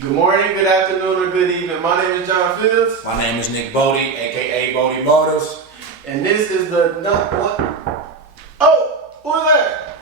Good morning, good afternoon, or good evening. My name is John Fields. My name is Nick Bodie, aka Bodie Motors. And this is the what? Oh, who is that?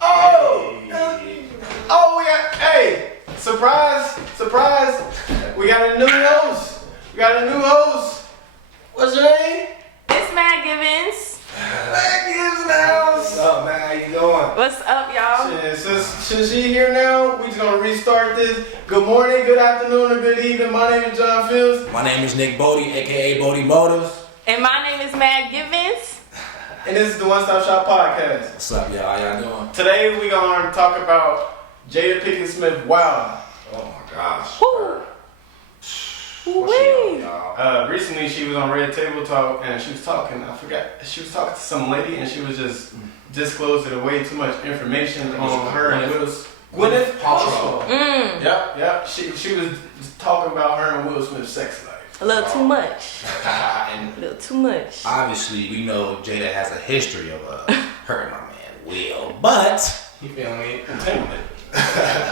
Oh! Hey. Oh, we got, hey! Surprise! We got a new host. What's your name? It's Matt Givens. Matt Gibbs in the house. What's up, man? How you doing? What's up, y'all? Shit, since she here now, we just gonna restart this. Good morning, good afternoon, or good evening. My name is John Fields. My name is Nick Bodie, aka Bodie Motors. And my name is Matt Givens. And this is the One Stop Shop Podcast. What's up, y'all? How y'all doing? Today we gonna talk about Jada Pinkett Smith. Wow. Oh my gosh. Woo. Woo-wee. Y'all? Recently she was on Red Table Talk and she was talking. I forgot. She was talking to some lady and she was just disclosing way too much information on her and Gwyneth Paltrow. Yep. She was talking about her and Will Smith's sex life. A little too much. And A little too much. obviously, we know Jada has a history of hurting my man Will, but you feel me? Entanglement.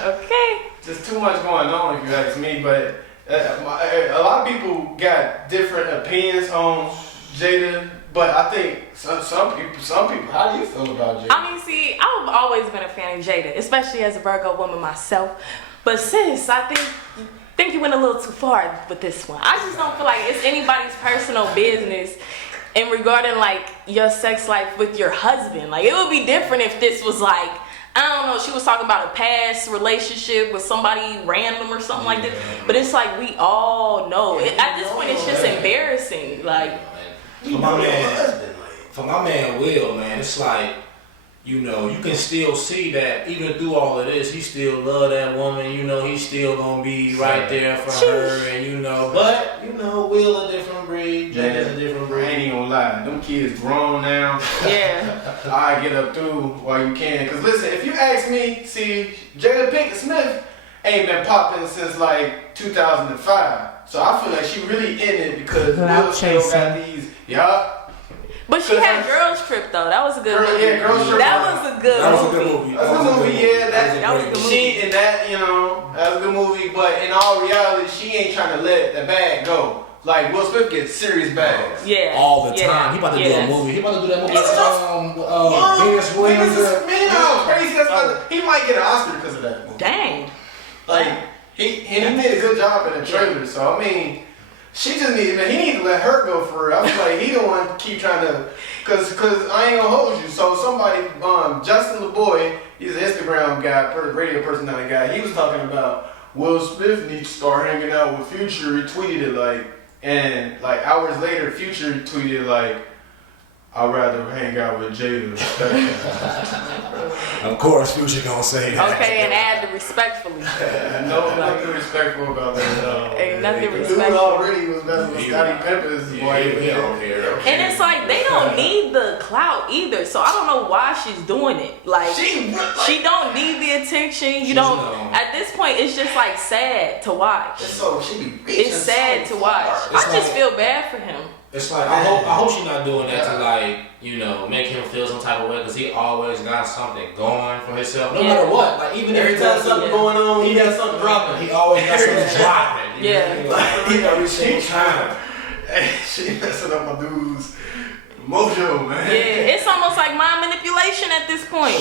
Okay. Just too much going on if you ask me, but a lot of people got different opinions on Jada, but I think some people, how do you feel about Jada? I mean, see, I've always been a fan of Jada, especially as a Virgo woman myself. But sis, I think you went a little too far with this one. I just don't feel like it's anybody's personal business in regarding like your sex life with your husband. Like it would be different if this was like, I don't know, she was talking about a past relationship with somebody random or something like that. But it's like we all know. At this point, it's just embarrassing. Like, For my man Will, man, it's like, you know, you can still see that even through all of this, he still love that woman. You know, he's still gonna be right there for her, and you know, but you know, Will a different breed, Jada's a different I breed. ain't even gonna lie, them kids grown now. yeah. I get up through while you can. Cause listen, if you ask me, see, Jada Pinkett Smith ain't been popping since like 2005. So I feel like she really in it because Will still got these, But she had Girls Trip though. That was a good movie. Yeah, Girls Trip. That was a good That was a movie. good movie. That's a good movie, yeah. That was a good movie. She and that, you know, that was a good movie. But in all reality, she ain't trying to let the bag go. Like Will Smith gets serious bags. Yeah. All the Yeah. time. He about to do a movie. He about to do that movie. Venus Williams. Williams. Man, how crazy that's not. He might get an Oscar because of that movie. Dang. Like he did a good job in the trailer. So I mean, she just needs. Man, he need to let her go for real. I feel like he don't want to keep trying to. Cause I ain't gonna hold you. So somebody, Justin LeBoy, he's an Instagram guy, radio personality guy. He was talking about Will Smith needs to start hanging out with Future. He tweeted it like, and like hours later, Future tweeted like, I'd rather hang out with Jada. Of course, Future gonna say that. Okay, and add the respectfully. Nothing respectful about that. Ain't nothing Dude respectful. already was messing with Scottie Pippen's boy. He don't care. And it's like they don't need the clout either. So I don't know why she's doing it. Like she don't need the attention. You don't. At this point, it's just like sad to watch. So she be reaching It's sad so to watch. far. I just feel bad for him. It's like I hope she's not doing that to like, you know, make him feel some type of way because he always got something going for himself. No matter what, like even Every if time something going on, he got something dropping. he always got something dropping. Yeah. Like, he every single time. Hey, she messing up my dude's mojo, man. Yeah, it's almost like mind manipulation at this point.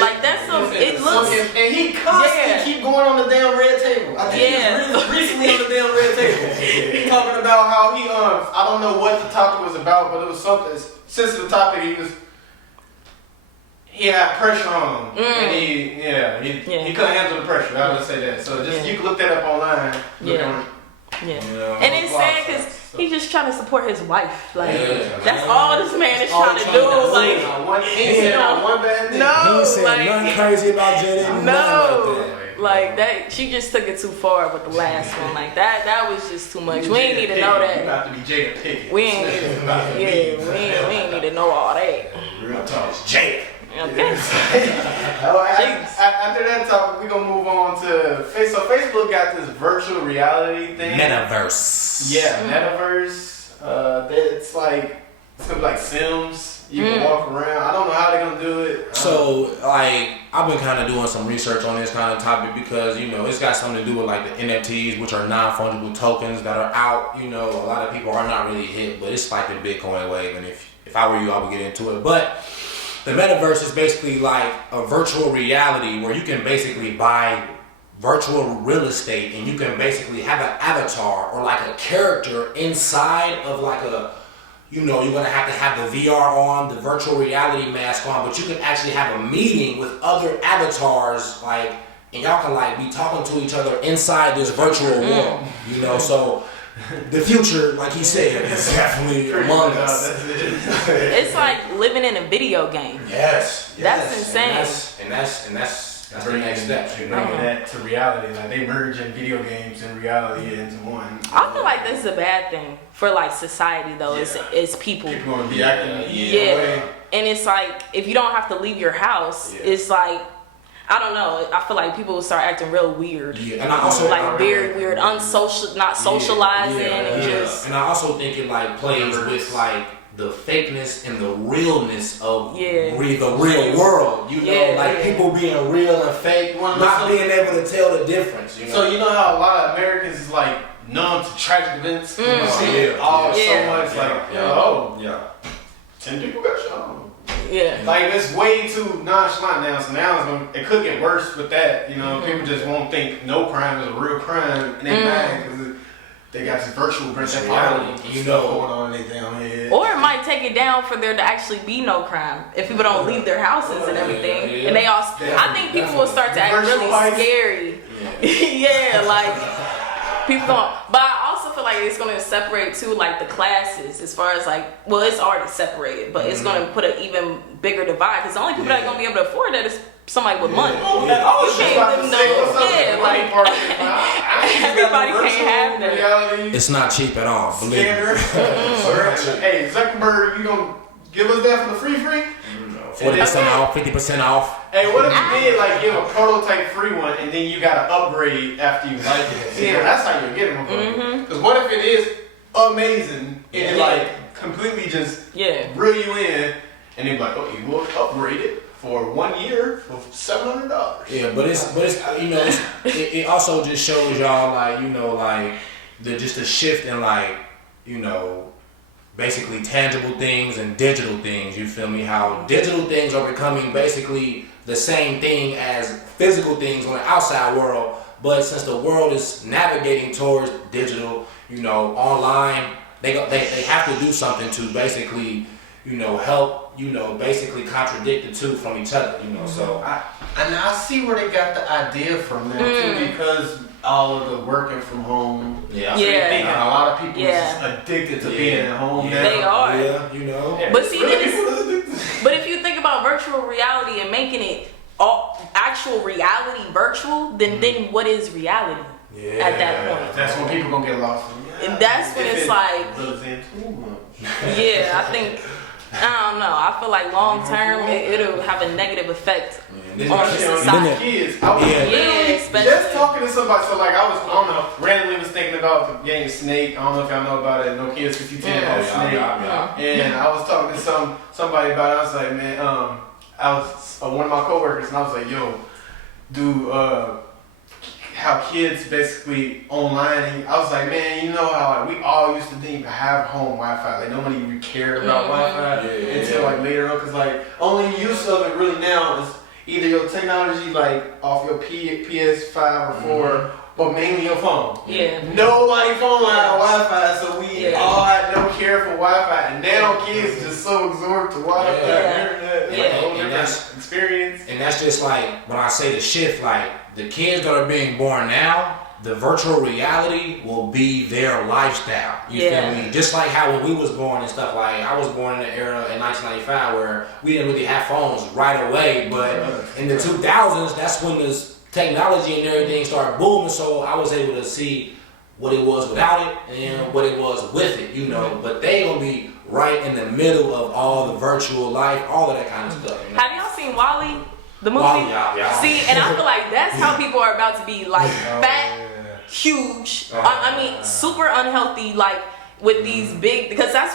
Like that's some. It looks. And he constantly keep going on the damn red table. I think he was recently on the damn red table. He talking about how he I don't know what the topic was about, but it was something sensitive topic. He had pressure on him, and he couldn't handle the pressure. I would say that. So just you can look that up online. Yeah. Yeah. Yeah. And it's sad because he's just trying to support his wife. Like that's Yeah. all this man is trying to do. Like he ain't said not one bad thing. No. He ain't said like- nothing crazy about Jada. no. Like that, she just took it too far with the last one. Like that was just too much. We ain't need to know You that. about to be Jada Pinkett. We ain't need to. Yeah, we ain't need to know all that. Real talk. It's Jada. Okay. After that topic, we're gonna move on to Facebook. So Facebook got this virtual reality thing. Metaverse. Yeah, metaverse. It's gonna be like Sims. You can walk around. I don't know how they're gonna do it. So, like, I've been kind of doing some research on this kind of topic because, you know, it's got something to do with, like, the NFTs, which are non-fungible tokens that are out. You know, a lot of people are not really hit, but it's like the Bitcoin wave, and if I were you, I would get into it. But the metaverse is basically like a virtual reality where you can basically buy virtual real estate, and you can basically have an avatar or like a character inside of like a, you know, you're gonna have to have the VR on, the virtual reality mask on, but you can actually have a meeting with other avatars, like, and y'all can like be talking to each other inside this virtual world, you know. So the future, like he said, is definitely among us. It's like living in a video game. Yes, That's insane. And that's the next step, you know. Bringing that to reality, like they merging video games and reality into one. I feel like that's a bad thing for like society though. It's people. People gonna be acting Yeah, and it's like if you don't have to leave your house, it's like, I don't know. I feel like people will start acting real weird. Yeah, and I also like very weird, unsocial, not socializing, and just. And I also think it like plays with like the fakeness and the realness of the real world. You know, like people being real and fake, not being able to tell the difference. You know? So you know how a lot of Americans is like numb to tragic events. You see it all so much. Like 10 people got shot. Yeah. Like it's way too nonchalant now. So now it could get worse with that. You know, people just won't think no crime is a real crime, and they mad because they got this virtual principality, you know, going on in their damn head. Or it might take it down for there to actually be no crime if people don't leave their houses and everything. And they all, I think people will start to act really scary. Like people don't. But I also feel like it's going to separate too, like the classes as far as like, well, it's already separated, but it's going to put an even bigger divide because the only people that are going to be able to afford that is somebody with money. Everybody can't have that. It's not cheap at all. Believe me. Hey, Zuckerberg, you gonna give us that for the free? 40% off, 50% off. Hey, what if you did like give a prototype free one and then you gotta upgrade after you like it? Yeah, that's how you get them. Because what if it is amazing and it like completely just reel you in, and they're like, okay, we'll upgrade it for 1 year for $700. Yeah, but it's you know, it also just shows y'all like, you know, like the shift in like, you know, basically tangible things and digital things. You feel me? How digital things are becoming basically the same thing as physical things on the outside world, but since the world is navigating towards digital, you know, online, they have to do something to basically, you know, help, you know, basically contradict the two from each other, you know. So I see where they got the idea from now too, because all of the working from home. Yeah. So they think a lot of people is just addicted to being at home now. They are. Yeah, you know. But see, but if you think about virtual reality and making it all actual reality virtual, then what is reality at that point? That's when people gonna get lost. And that's when it's like, I think, I don't know. I feel like long term it'll have a negative effect on the society. Kids. Especially. Just talking to somebody. So like I don't know, randomly was thinking about the game Snake. I don't know if y'all know about it. No Kids 5010 about Snake. And I was talking to somebody about it. I was like, man, I was one of my coworkers, and I was like, yo, how kids basically online, and I was like, man, you know how like we all used to didn't even have home Wi-Fi, like nobody even cared about Wi-Fi until like later on, because like only use of it really now is either your technology like off your PS5 or 4, but mainly your phone. Nobody phone had Wi-Fi, so we all had no care for Wi-Fi, and now kids just so absorbed to Wi-Fi, internet, whole different experience. And that's just like when I say the shift, like the kids that are being born now, the virtual reality will be their lifestyle. You feel me? Just like how when we was born and stuff, like I was born in the era in 1995 where we didn't really have phones right away, but in the 2000s, that's when this technology and everything started booming, so I was able to see what it was without it and what it was with it, you know. But they gonna be right in the middle of all the virtual life, all of that kind of stuff. You know? Have y'all seen Wally? The movie? Yeah. See, and I feel like that's how people are about to be like fat, huge. I mean, super unhealthy. Like with these big, because that's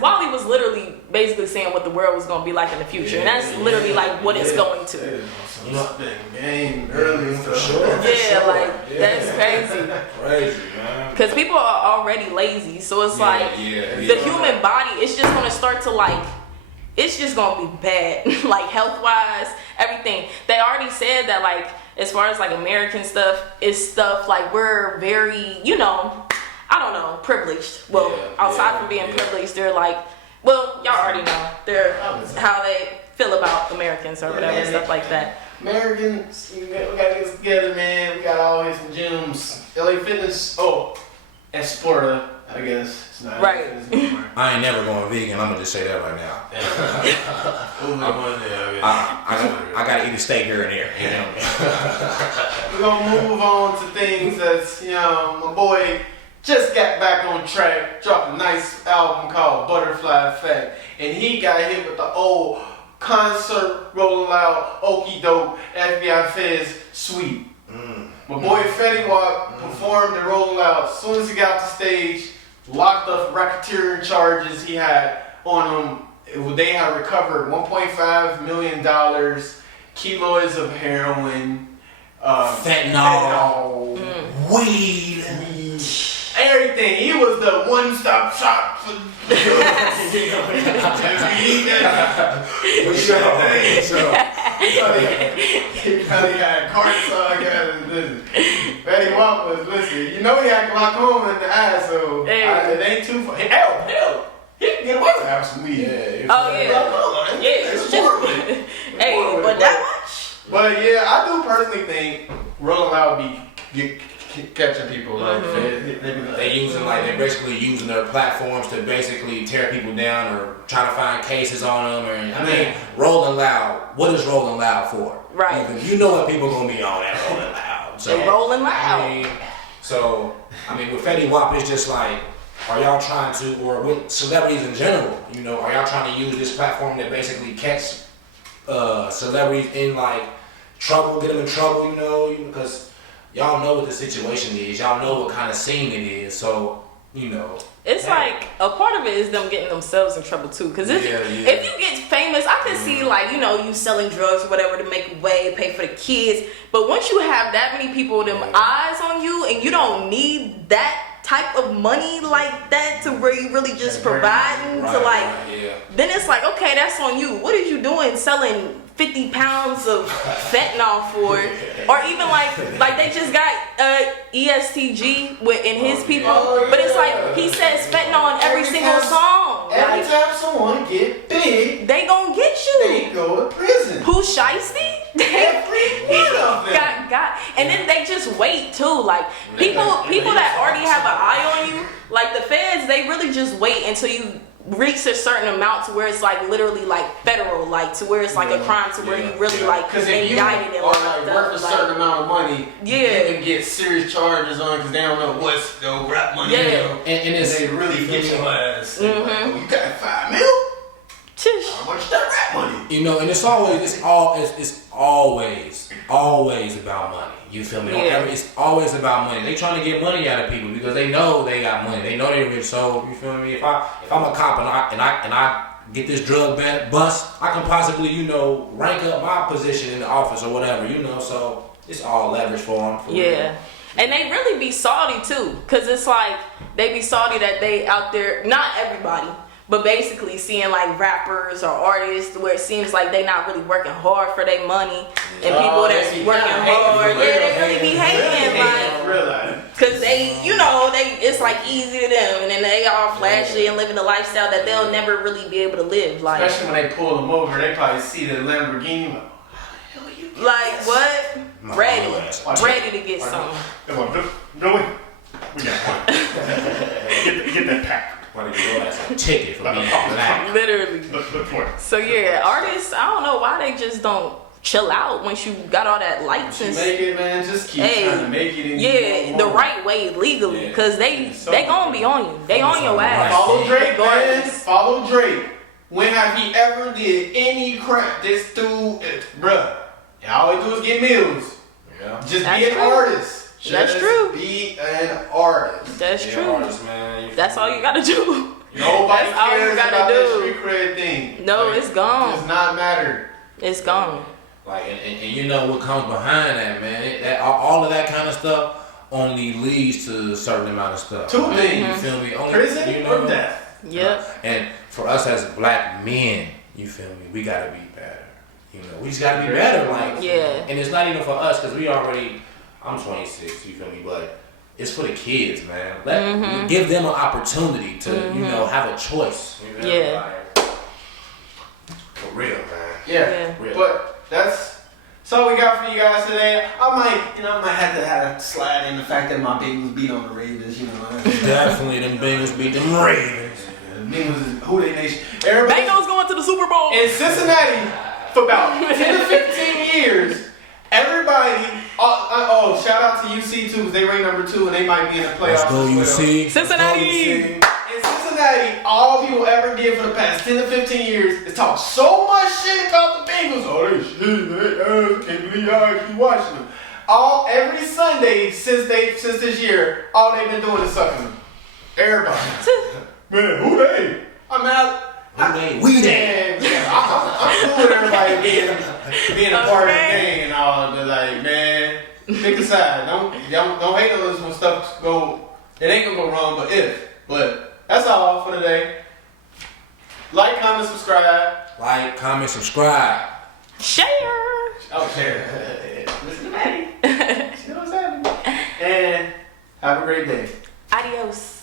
Wally was literally basically saying what the world was gonna be like in the future, and that's literally like what it's going to. You know, game early for sure. Yeah, like that's crazy. Crazy, man. Because people are already lazy, so it's like the human body, it's just gonna start to like, it's just gonna be bad, like health wise, everything. They already said that like as far as like American stuff, it's stuff like we're very, you know, I don't know, privileged. Well, outside from being privileged, they're like, well, y'all already know, they're how they feel about Americans or whatever, stuff like that. Americans, we gotta get this together, man. We got all his gyms. LA Fitness, and Sparta, I guess. It's not right. I ain't never going vegan. I'm gonna just say that right now. I gotta eat a steak here and there. You know? We're gonna move on to things that's, you know, my boy just got back on track, dropped a nice album called Butterfly Effect, and he got hit with the old concert rolling loud, okey doke, FBI Feds sweep. My boy Fetty Wap performed in Rolling Loud. As soon as he got off the stage, locked up racketeering charges he had on him. They had recovered $1.5 million, kilos of heroin, fentanyl, weed. Everything. He was the one-stop shop for drugs. He probably had carts on. Fetty Wap was listening. You know he had glaucoma in the eye, so it ain't too far. Hell, he can get away with having some weed. It's true. Hey, but that much? But yeah, I do personally think Rolling Loud be catching people like they're basically using their platforms to basically tear people down or try to find cases on them. Or I mean, Rolling Loud. What is Rolling Loud for? Right. You know what people gonna be on at Rolling Loud. So they Rolling Loud. I mean, with Fetty Wap, it's just like, are y'all trying to, or with celebrities in general, you know, are y'all trying to use this platform that basically catch celebrities in like trouble, get them in trouble, you know, because y'all know what the situation is. Y'all know what kind of scene it is. So, you know. It's like, a part of it is them getting themselves in trouble too. Because if you get famous, I can see like, you know, you selling drugs or whatever to make a way, pay for the kids. But once you have that many people with them eyes on you and you don't need that type of money like that to where you really just providing to like, then it's like, okay, that's on you. What are you doing selling 50 pounds of fentanyl for it? Or even like they just got ESTG in his people, but it's like he says fentanyl in every single song. Every time someone get big, they gonna get you. They go to prison. Who's shiesty? Every one of them. Got, and then they just wait too. Like people that already have an eye on you, like the feds, they really just wait until you reach a certain amount to where it's like literally like federal, like to where it's like a crime to where you really like indicted and locked up. Worth a certain amount of money, you can get serious charges on because they don't know what's the rap money. And it's, they really get your ass. Like, you got $5 million? How much that rap money? You know, and it's always about money. You feel me? It's always about money. They trying to get money out of people because they know they got money. They know they're rich. So you feel me? If I'm a cop and I get this drug bust, I can possibly, you know, rank up my position in the office or whatever. You know, so it's all leverage for them. Real. And they really be salty too, cause it's like they be salty that they out there. Not everybody. But basically seeing like rappers or artists where it seems like they not really working hard for their money and people that's working hard, they really be hating like, cause they, you know, it's like easy to them and then they all flashy and living a lifestyle that they'll never really be able to live. Like, especially when they pull them over, they probably see the Lamborghini. Like what? Ready to get something. Come on, go in. We got one. Get that pack. That's a ticket for being black. Literally. So yeah, artists, I don't know why they just don't chill out once you got all that lights and make it, man. Just keep trying to make it. The right way, legally, because they gonna be on you. They on your ass. Follow Drake, man. Follow Drake. When have he ever did any crap? This dude, bruh, all he do is get meals. Just be an artist. That's true. Be an artist. That's Yeah, true. artist, man. That's all you gotta do. Nobody That's all you cares gotta about do. that street cred thing. No, it's gone. It does not matter. It's gone. Like, and you know what comes behind that, man. All of that kind of stuff only leads to a certain amount of stuff. Two You things. feel me? Only, Prison you know, or death. Yep. And for us as black men, you feel me? We gotta be better. You know, we just gotta be better. Like, Yeah. And it's not even for us because we already. I'm 26. You feel me? But it's for the kids, man. Give them an opportunity to, you know, have a choice. You know? Yeah. Like, for real, man. Yeah. Real. But that's all we got for you guys today. I might have to slide in the fact that my Bengals beat on the Ravens. You know. Definitely, them Bengals beat them Ravens. The Bengals, who they nation? Everybody Bengals going to the Super Bowl. in Cincinnati for about 10 to 15 years. Everybody, shout out to UC too, because they rank number 2 and they might be in the playoffs. Let's go, as well. UC. Cincinnati. In Cincinnati, all people ever did for the past 10 to 15 years is talk so much shit about the Bengals. Oh, they shit, they ass, can't believe I actually watching them. Every Sunday since this year, all they've been doing is sucking them. Everybody. Man, who they? We there. I'm cool with everybody being a part of the game and all, but like, man, pick a side. Don't hate on us when stuff go. It ain't gonna go wrong, but that's all for today. Like, comment, subscribe. Like, comment, subscribe. Share. Oh, share. Listen to Maddie. She knows what's happening. And have a great day. Adios.